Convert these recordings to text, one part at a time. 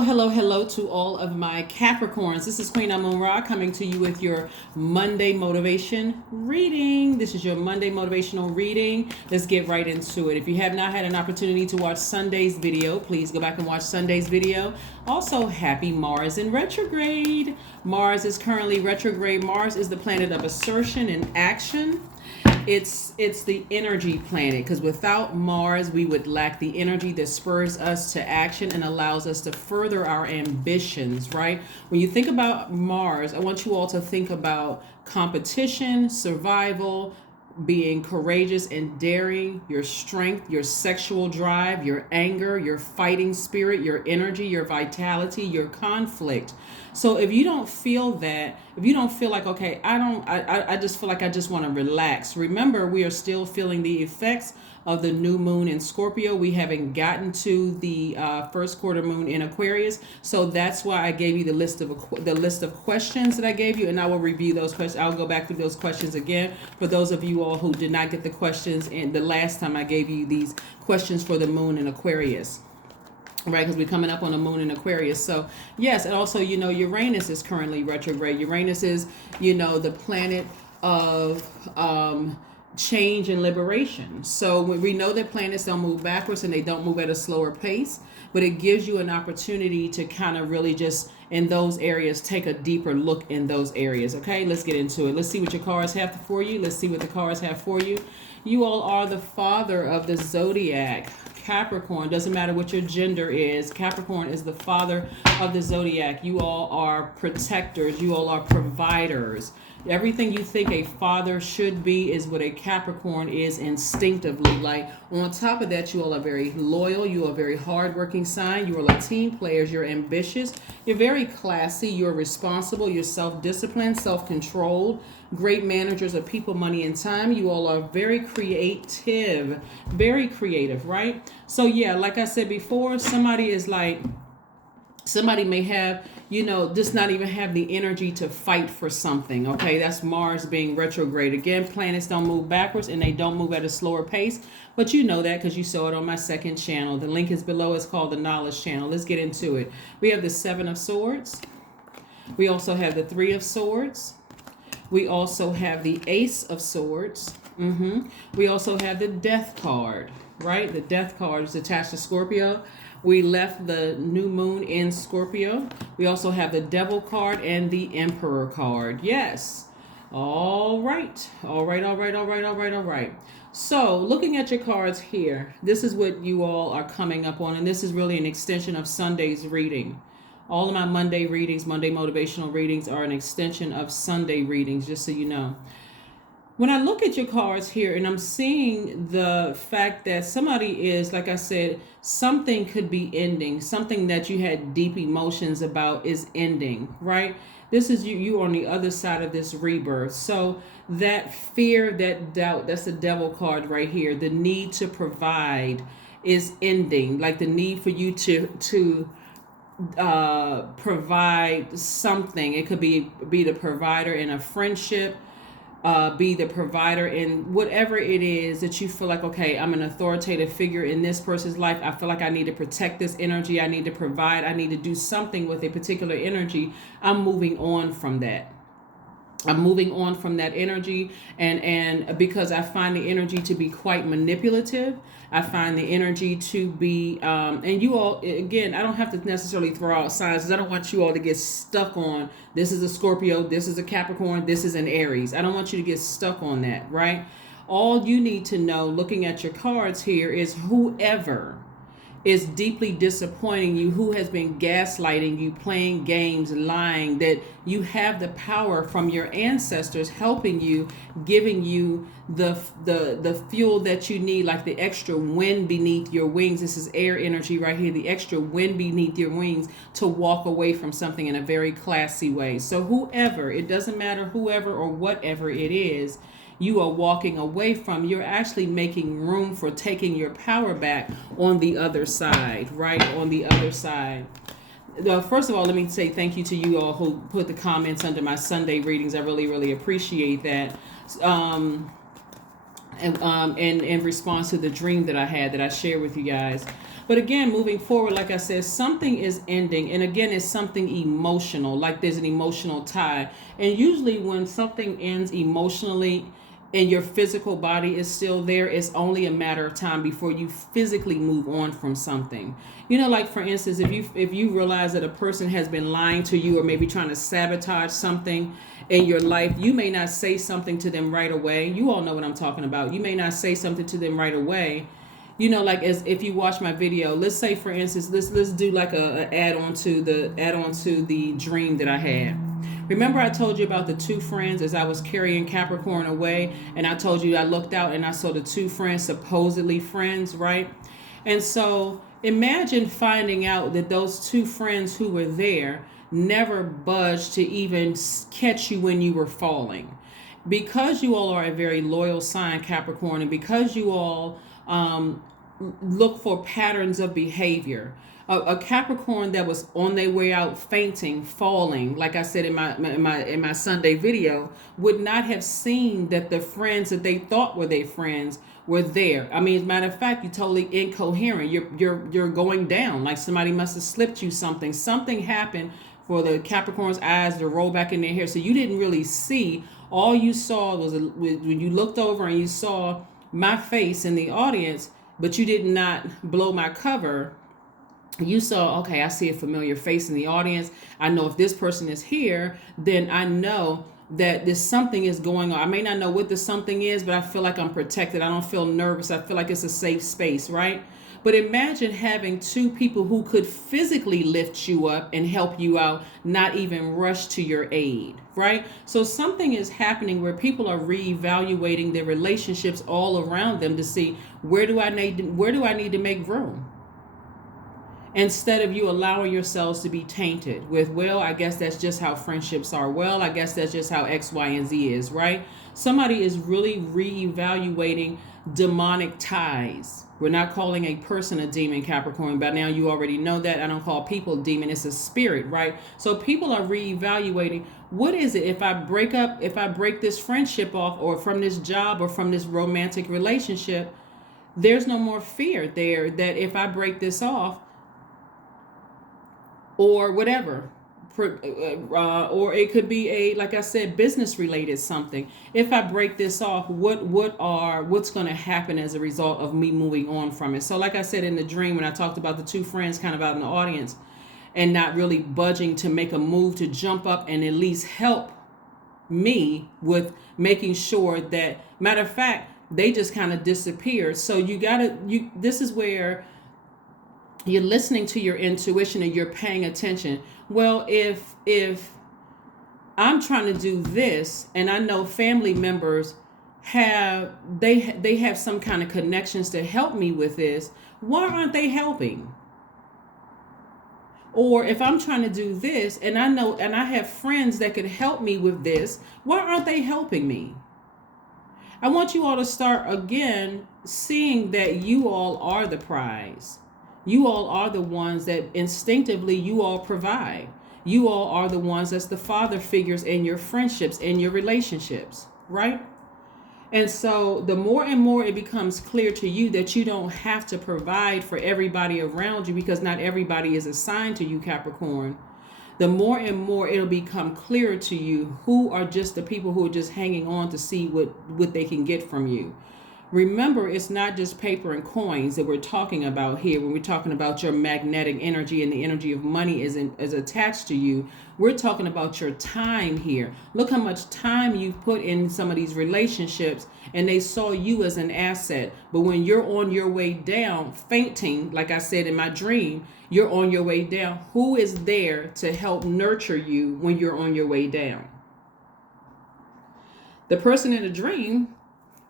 Hello to all of my Capricorns. This is Queen Amun Ra coming to you with your Monday motivation reading. This is your Monday motivational reading. Let's get right into it. If you have not had an opportunity to watch Sunday's video, please go back and watch Sunday's video. Also, happy Mars in retrograde. Mars is currently retrograde. Mars is the planet of assertion and action. It's the energy planet, because without Mars we would lack the energy that spurs us to action and allows us to further our ambitions, right? When you think about Mars, I want you all to think about competition, survival, being courageous and daring, your strength, your sexual drive, your anger, your fighting spirit, your energy, your vitality, your conflict. So if you don't feel that, if you don't feel like, okay, I just feel like I just want to relax. Remember, we are still feeling the effects of the new moon in Scorpio. We haven't gotten to the first quarter moon in Aquarius. So that's why I gave you the list of questions that I gave you, and I will review those questions. I'll go back through those questions again for those of you all who did not get the questions and the last time I gave you these questions for the moon in Aquarius. Right, because we're coming up on the moon in Aquarius. So yes, and also, Uranus is currently retrograde. Uranus is, the planet of change and liberation. So we know that planets don't move backwards and they don't move at a slower pace, but it gives you an opportunity to kind of really just in those areas take a deeper look in those areas. Okay, let's get into it. Let's see what your cards have for you. Let's see what the cards have for you. You all are the father of the Zodiac. Capricorn, doesn't matter what your gender is. Capricorn is the father of the Zodiac. You all are protectors. You all are providers. Everything you think a father should be is what a Capricorn is instinctively. Like, on top of that, you all are very loyal. You are a very hardworking sign. You are team players. You're ambitious. You're very classy. You're responsible. You're self-disciplined, self-controlled. Great managers of people, money, and time. You all are very creative, right? So yeah, like I said before, somebody may have, just not even have the energy to fight for something. Okay, that's Mars being retrograde. Again, planets don't move backwards and they don't move at a slower pace, but you know that because you saw it on my second channel. The link is below. It's called the Knowledge Channel. Let's get into it. We have the Seven of Swords. We also have the Three of Swords. We also have the Ace of Swords. We also have the Death card, right? The Death card is attached to Scorpio. We left the new moon in Scorpio. We also have the Devil card and the Emperor card. Yes. All right. So looking at your cards here, this is what you all are coming up on. And this is really an extension of Sunday's reading. All of my Monday readings, Monday motivational readings, are an extension of Sunday readings, just so you know. When I look at your cards here and I'm seeing the fact that somebody is, like I said, something could be ending, something that you had deep emotions about is ending, right? This is you on the other side of this rebirth. So that fear, that doubt, that's the Devil card right here. The need to provide is ending, like the need for you to provide something. It could be the provider in a friendship, be the provider in whatever it is that you feel like, okay, I'm an authoritative figure in this person's life. I feel like I need to protect this energy. I need to provide. I need to do something with a particular energy. I'm moving on from that. I'm moving on from that energy, and because I find the energy to be quite manipulative. I find the energy to be, and you all, again, I don't have to necessarily throw out signs because I don't want you all to get stuck on, this is a Scorpio, this is a Capricorn, this is an Aries. I don't want you to get stuck on that, right? All you need to know, looking at your cards here, is whoever is deeply disappointing you, who has been gaslighting you, playing games, lying, that you have the power from your ancestors helping you, giving you the fuel that you need, like the extra wind beneath your wings. This is air energy right here, the extra wind beneath your wings to walk away from something in a very classy way. So whoever, it doesn't matter whoever or whatever it is, you are walking away from, you're actually making room for taking your power back on the other side, right? On the other side. First of all, let me say thank you to you all who put the comments under my Sunday readings. I really, really appreciate that. In response to the dream that I had that I shared with you guys. But again, moving forward, like I said, something is ending. And again, it's something emotional, like there's an emotional tie. And usually when something ends emotionally and your physical body is still there, it's only a matter of time before you physically move on from something. You know, like for instance, if you realize that a person has been lying to you or maybe trying to sabotage something in your life, you may not say something to them right away. You all know what I'm talking about. You may not say something to them right away. You know, like as if you watch my video, let's say for instance, let's do like a add on to the dream that I had. Remember I told you about the two friends as I was carrying Capricorn away, and I told you I looked out and I saw the two friends, supposedly friends, right? And so imagine finding out that those two friends who were there never budged to even catch you when you were falling. Because you all are a very loyal sign, Capricorn, and because you all look for patterns of behavior. A Capricorn that was on their way out fainting, falling, like I said in my Sunday video, would not have seen that the friends that they thought were their friends were there. I mean, as a matter of fact, you're totally incoherent. You're going down, like somebody must have slipped you something. Something happened for the Capricorn's eyes to roll back in their hair, so you didn't really see. All you saw was when you looked over and you saw my face in the audience, but you did not blow my cover. You saw, okay, I see a familiar face in the audience. I know if this person is here, then I know that there's something is going on. I may not know what the something is, but I feel like I'm protected. I don't feel nervous. I feel like it's a safe space, right? But imagine having two people who could physically lift you up and help you out, not even rush to your aid, right? So something is happening where people are reevaluating their relationships all around them to see where do I need to make room? Instead of you allowing yourselves to be tainted with, well, I guess that's just how friendships are. Well, I guess that's just how X, Y, and Z is, right? Somebody is really reevaluating demonic ties. We're not calling a person a demon, Capricorn. By now you already know that. I don't call people demon. It's a spirit, right? So people are reevaluating. What is it if I break this friendship off, or from this job, or from this romantic relationship? There's no more fear there that if I break this off, or whatever, or it could be a, like I said, business related something. If I break this off, what's going to happen as a result of me moving on from it? So like I said in the dream, when I talked about the two friends kind of out in the audience and not really budging to make a move to jump up and at least help me with making sure that, matter of fact, they just kind of disappeared. So this is where you're listening to your intuition and you're paying attention. Well, if I'm trying to do this and I know family members have some kind of connections to help me with this, why aren't they helping? Or if I'm trying to do this and I know and I have friends that could help me with this, why aren't they helping me? I want you all to start again seeing that you all are the prize. You all are the ones that instinctively you all provide. You all are the ones that's the father figures in your friendships, in your relationships, right? And so the more and more it becomes clear to you that you don't have to provide for everybody around you, because not everybody is assigned to you, Capricorn. The more and more it'll become clearer to you who are just the people who are just hanging on to see what they can get from you. Remember, it's not just paper and coins that we're talking about here. When we're talking about your magnetic energy and the energy of money is attached to you, we're talking about your time here. Look how much time you've put in some of these relationships, and they saw you as an asset. But when you're on your way down, fainting, like I said in my dream, you're on your way down. Who is there to help nurture you when you're on your way down? The person in the dream,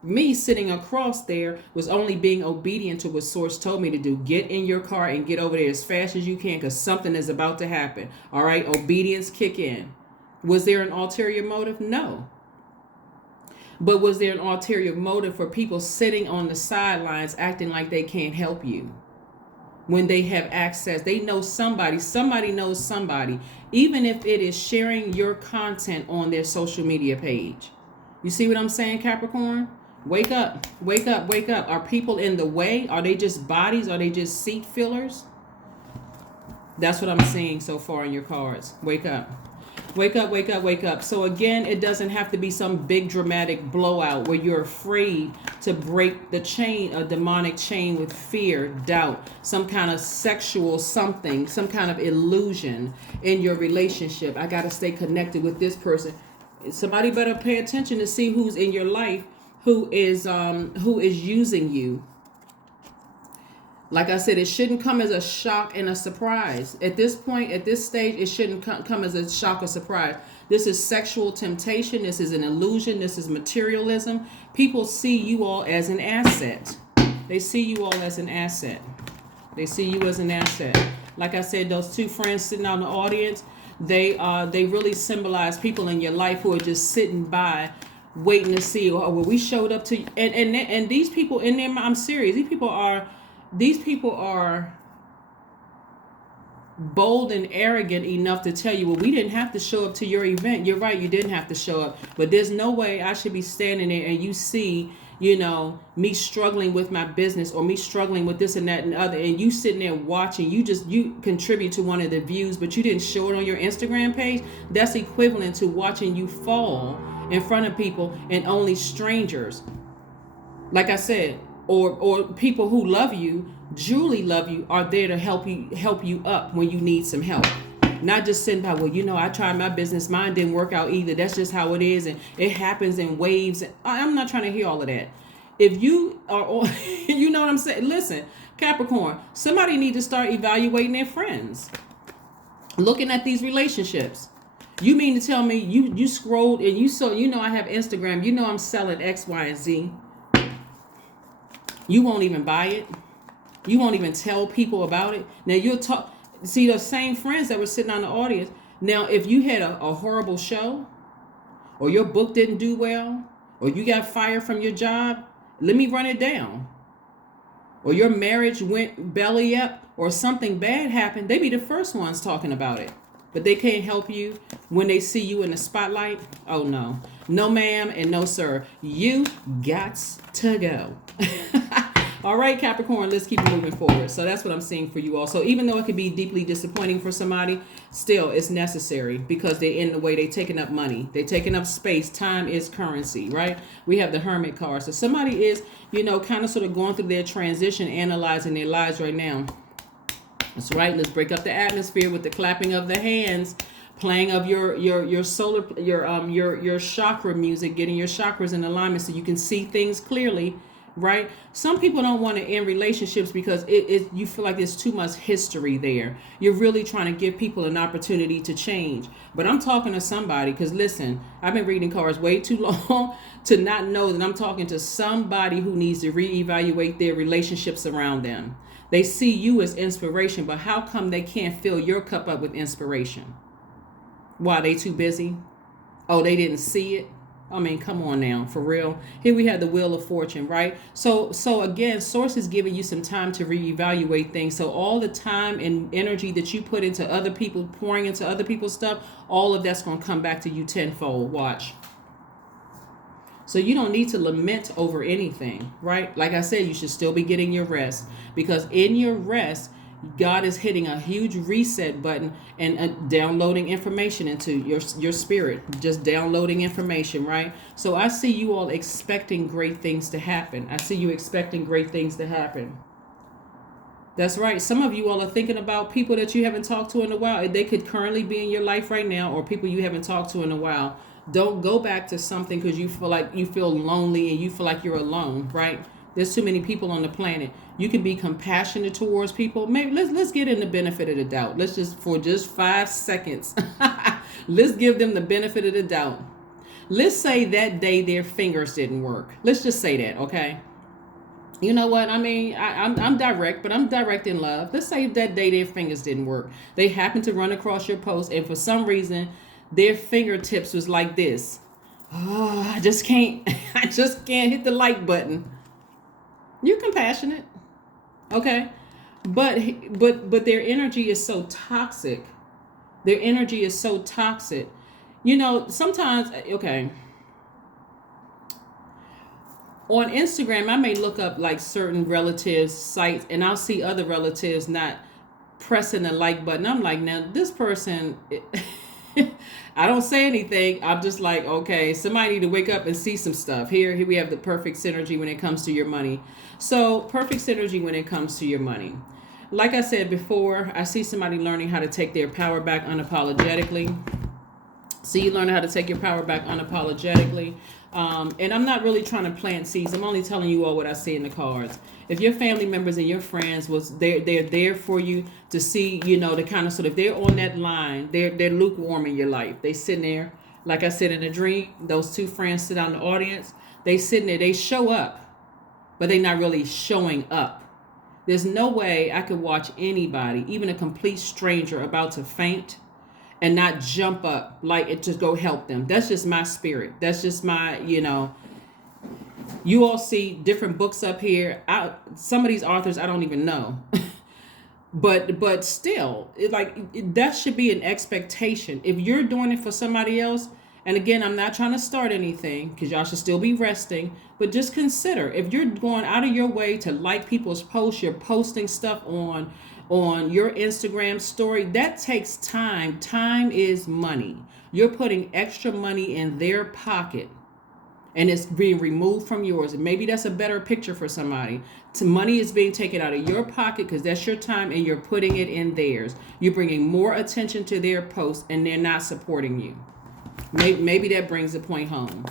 me sitting across there, was only being obedient to what Source told me to do. Get in your car and get over there as fast as you can, because something is about to happen. All right, obedience kick in. Was there an ulterior motive? No. But was there an ulterior motive for people sitting on the sidelines acting like they can't help you? When they have access, they know somebody knows somebody, even if it is sharing your content on their social media page. You see what I'm saying, Capricorn? Wake up, wake up, wake up. Are people in the way? Are they just bodies? Are they just seat fillers? That's what I'm seeing so far in your cards. Wake up. Wake up, wake up, wake up. So again, it doesn't have to be some big dramatic blowout where you're afraid to break the chain, a demonic chain with fear, doubt, some kind of sexual something, some kind of illusion in your relationship. I got to stay connected with this person. Somebody better pay attention to see who's in your life, who is using you. Like I said, it shouldn't come as a shock and a surprise. At this point, at this stage, it shouldn't come as a shock or surprise. This is sexual temptation. This is an illusion. This is materialism. People see you all as an asset. They see you all as an asset. They see you as an asset. Like I said, those two friends sitting out in the audience, they really symbolize people in your life who are just sitting by, waiting to see, oh, well, we showed up to you. And these people in there, I'm serious. These people are bold and arrogant enough to tell you, well, we didn't have to show up to your event. You're right, you didn't have to show up. But there's no way I should be standing there and you see, me struggling with my business or me struggling with this and that and other. And you sitting there watching, you contribute to one of the views, but you didn't show it on your Instagram page. That's equivalent to watching you fall in front of people and only strangers. Like I said, or people who love you, truly love you, are there to help you up when you need some help. Not just sitting by, well, I tried my business, mine didn't work out either. That's just how it is, and it happens in waves. I'm not trying to hear all of that. If you are, you know what I'm saying? Listen, Capricorn, somebody need to start evaluating their friends, looking at these relationships. You mean to tell me you scrolled and you saw, I have Instagram, I'm selling X, Y, and Z. You won't even buy it. You won't even tell people about it. Now you'll talk. See, those same friends that were sitting on the audience. Now, if you had a horrible show, or your book didn't do well, or you got fired from your job, let me run it down. Or your marriage went belly up, or something bad happened, they be the first ones talking about it. But they can't help you when they see you in the spotlight. Oh no. No ma'am and no sir. You gots to go. All right, Capricorn, let's keep moving forward. So that's what I'm seeing for you all. So even though it could be deeply disappointing for somebody, still it's necessary because they're in the way. They're taking up money. They're taking up space. Time is currency, right? We have the Hermit card. So somebody is, kind of sort of going through their transition, analyzing their lives right now. That's right. Let's break up the atmosphere with the clapping of the hands, playing of your solar, your chakra music, getting your chakras in alignment so you can see things clearly. Right? Some people don't want to end relationships because you feel like there's too much history there. You're really trying to give people an opportunity to change. But I'm talking to somebody because, listen, I've been reading cards way too long to not know that I'm talking to somebody who needs to reevaluate their relationships around them. They see you as inspiration, but how come they can't fill your cup up with inspiration? Why, they too busy? Oh, they didn't see it? I mean, come on now, for real. Here we have the Wheel of Fortune, right? So again, Source is giving you some time to reevaluate things. So all the time and energy that you put into other people, pouring into other people's stuff, all of that's going to come back to you tenfold. Watch. So you don't need to lament over anything, right? Like I said, you should still be getting your rest, because in your rest, God is hitting a huge reset button and downloading information into your spirit, just downloading information, right? So I see you all expecting great things to happen. I see you expecting great things to happen. That's right. Some of you all are thinking about people that you haven't talked to in a while. They could currently be in your life right now, or people you haven't talked to in a while. Don't go back to something because you feel lonely and you feel like you're alone, right? There's too many people on the planet. You can be compassionate towards people. Maybe let's get in the benefit of the doubt. Let's just, for just 5 seconds, let's give them the benefit of the doubt. Let's say that day their fingers didn't work. Let's just say that, okay? You know what? I mean, I'm direct, but I'm direct in love. Let's say that day their fingers didn't work. They happened to run across your post, and for some reason, their fingertips was like this. Oh, I just can't hit the like button. You're compassionate, okay? But their energy is so toxic. Their energy is so toxic. Sometimes, okay. on Instagram, I may look up like certain relatives' sites, and I'll see other relatives not pressing the like button. I'm like, now this person, I don't say anything. I'm just like, okay, somebody need to wake up and see some stuff. Here we have the perfect synergy when it comes to your money. So perfect synergy when it comes to your money. Like I said before, I see somebody learning how to take their power back unapologetically. See you learning how to take your power back unapologetically. And I'm not really trying to plant seeds. I'm only telling you all what I see in the cards. If your family members and your friends they're there for you to see, the kind of, so if they're on that line, they're lukewarm in your life. They sitting there, like I said in the dream, those two friends sit out in the audience. They sitting there, they show up, but they're not really showing up. There's no way I could watch anybody, even a complete stranger about to faint, and not jump up like it to go help them. That's just my spirit. That's just my, you all see different books up here. Some of these authors I don't even know. but still, that should be an expectation. If you're doing it for somebody else, and again, I'm not trying to start anything because y'all should still be resting, but just consider, if you're going out of your way to like people's posts, you're posting stuff on your Instagram story, that takes time. Time is money. You're putting extra money in their pocket, and it's being removed from yours. And maybe that's a better picture for somebody. Money is being taken out of your pocket because that's your time, and you're putting it in theirs. You're bringing more attention to their post, and they're not supporting you. Maybe that brings the point home.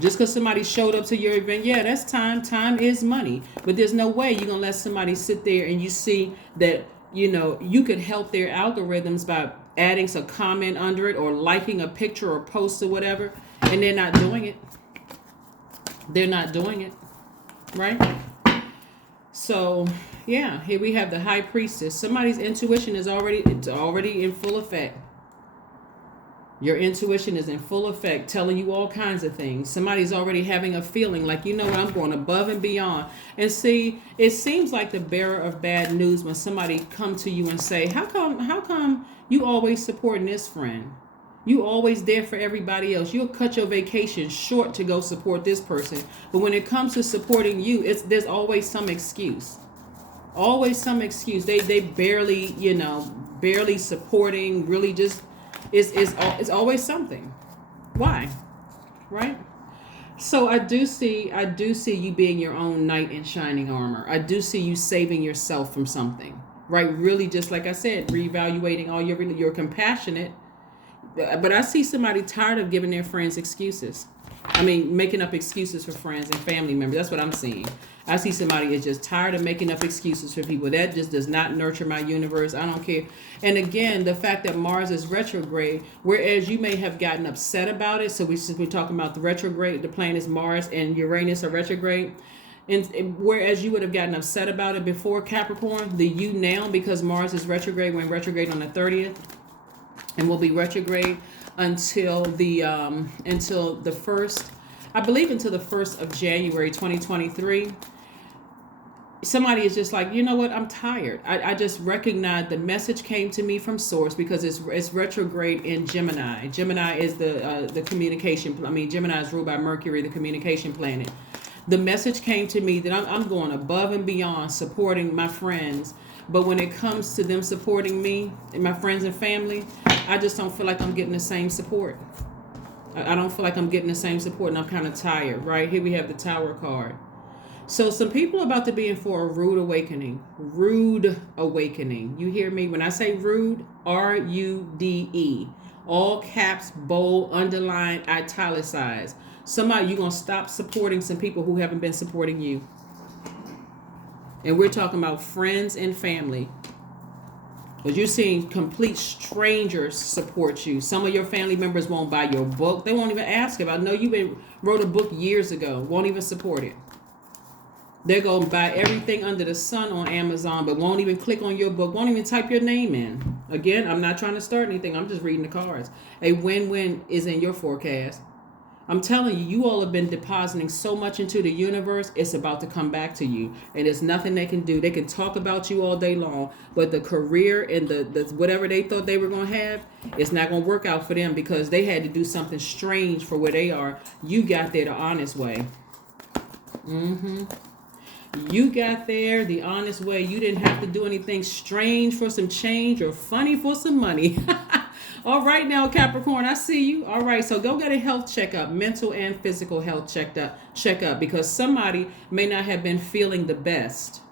Just because somebody showed up to your event, yeah, that's time. Time is money. But there's no way you're going to let somebody sit there and you see that, you could help their algorithms by adding some comment under it or liking a picture or post or whatever, and they're not doing it. They're not doing it, right? So, yeah, here we have the High Priestess. Somebody's intuition is already in full effect. Your intuition is in full effect, telling you all kinds of things. Somebody's already having a feeling like, I'm going above and beyond. And see, it seems like the bearer of bad news when somebody come to you and say, how come you always supporting this friend? You always there for everybody else. You'll cut your vacation short to go support this person. But when it comes to supporting you, there's always some excuse. Always some excuse. They barely, barely supporting, really just, it's always something. Why? Right? So I do see you being your own knight in shining armor. I do see you saving yourself from something. Right? Really, just like I said, reevaluating all you're compassionate. But I see somebody tired of giving their friends excuses. Making up excuses for friends and family members. That's what I'm seeing. I see somebody is just tired of making up excuses for people. That just does not nurture my universe. I don't care. And again, the fact that Mars is retrograde, whereas you may have gotten upset about it. So since we're talking about the retrograde, the planets Mars and Uranus are retrograde. And whereas you would have gotten upset about it before, Capricorn, the you now, because Mars is retrograde, went retrograde on the 30th. And will be retrograde until the first, I believe until the 1st of January 2023. Somebody is just like, you know what, I'm tired. I just recognize the message came to me from source because it's retrograde in Gemini. Gemini is the communication. Gemini is ruled by Mercury, the communication planet. The message came to me that I'm going above and beyond supporting my friends. But when it comes to them supporting me and my friends and family, I just don't feel like I'm getting the same support. I don't feel like I'm getting the same support, and I'm kind of tired, right? Here we have the Tower card. So some people are about to be in for a rude awakening. Rude awakening. You hear me? When I say rude, R-U-D-E. All caps, bold, underline, italicized. Somebody, you're going to stop supporting some people who haven't been supporting you. And we're talking about friends and family. But you're seeing complete strangers support you. Some of your family members won't buy your book. They won't even ask about it. No, you wrote a book years ago. Won't even support it. They're going to buy everything under the sun on Amazon, but won't even click on your book. Won't even type your name in. Again, I'm not trying to start anything. I'm just reading the cards. A win-win is in your forecast. I'm telling you, you all have been depositing so much into the universe, it's about to come back to you. And there's nothing they can do. They can talk about you all day long, but the career and the whatever they thought they were going to have, it's not going to work out for them because they had to do something strange for where they are. You got there the honest way. Mm-hmm. You got there the honest way. You didn't have to do anything strange for some change or funny for some money. All right now, Capricorn, I see you. All right, so go get a health checkup, mental and physical health checkup, because somebody may not have been feeling the best.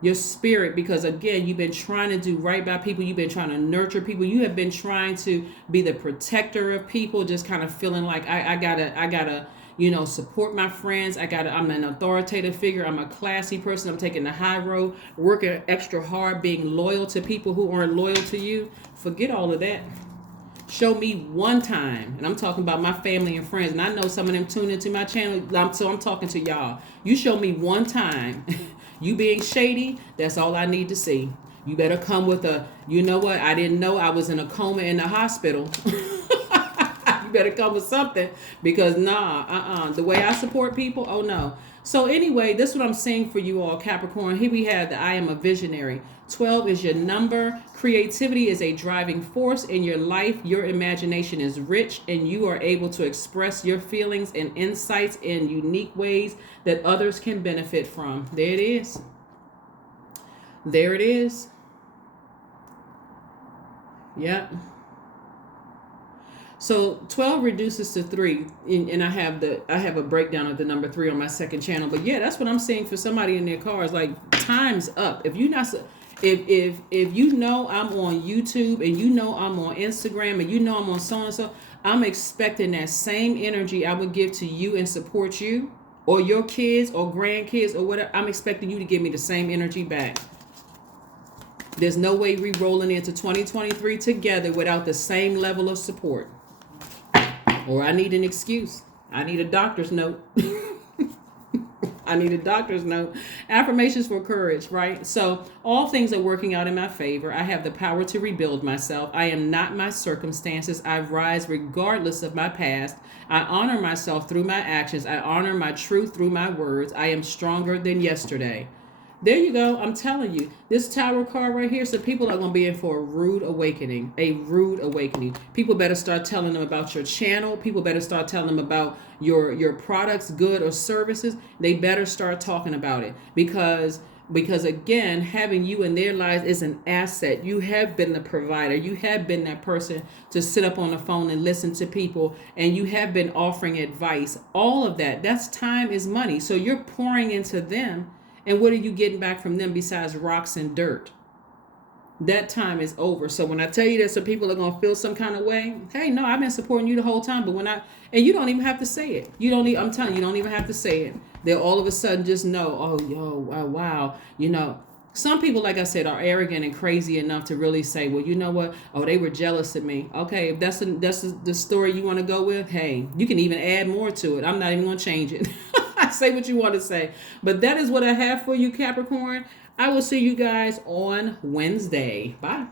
Your spirit, because again, you've been trying to do right by people. You've been trying to nurture people. You have been trying to be the protector of people, just kind of feeling like I gotta, support my friends. I'm an authoritative figure. I'm a classy person. I'm taking the high road, working extra hard, being loyal to people who aren't loyal to you. Forget all of that. Show me one time, and I'm talking about my family and friends, and I know some of them tune into my channel, so I'm talking to y'all. You show me one time you being shady, that's all I need to see. You better come with a, you know what, I didn't know I was in a coma in the hospital. You better come with something, because the way I support people, oh no. So anyway, this is what I'm saying for you all, Capricorn. Here we have the I am a visionary. 12 is your number. Creativity is a driving force in your life. Your imagination is rich, and you are able to express your feelings and insights in unique ways that others can benefit from. There it is. There it is. Yep. So 12 reduces to 3, and I have a breakdown of the number 3 on my second channel. But yeah, that's what I'm saying for somebody in their cars. Like, time's up. If you not, if you know I'm on YouTube, and you know I'm on Instagram, and you know I'm on so and so, I'm expecting that same energy I would give to you and support you, or your kids or grandkids or whatever. I'm expecting you to give me the same energy back. There's no way we rolling into 2023 together without the same level of support. Or I need an excuse. I need a doctor's note. I need a doctor's note. Affirmations for courage, right? So all things are working out in my favor. I have the power to rebuild myself. I am not my circumstances. I rise regardless of my past. I honor myself through my actions. I honor my truth through my words. I am stronger than yesterday. There you go. I'm telling you, this Tower card right here, so people are going to be in for a rude awakening. A rude awakening. People better start telling them about your channel. People better start telling them about your products, good or services. They better start talking about it, because again, having you in their lives is an asset. You have been the provider. You have been that person to sit up on the phone and listen to people, and you have been offering advice. All of that. That's time is money. So you're pouring into them. And what are you getting back from them besides rocks and dirt? That time is over. So when I tell you that some people are going to feel some kind of way, hey, no, I've been supporting you the whole time. But and you don't even have to say it. I'm telling you, you don't even have to say it. They'll all of a sudden just know, wow. Some people, like I said, are arrogant and crazy enough to really say, well, you know what? Oh, they were jealous of me. Okay, if that's the story you want to go with, hey, you can even add more to it. I'm not even going to change it. Say what you want to say. But that is what I have for you, Capricorn. I will see you guys on Wednesday. Bye.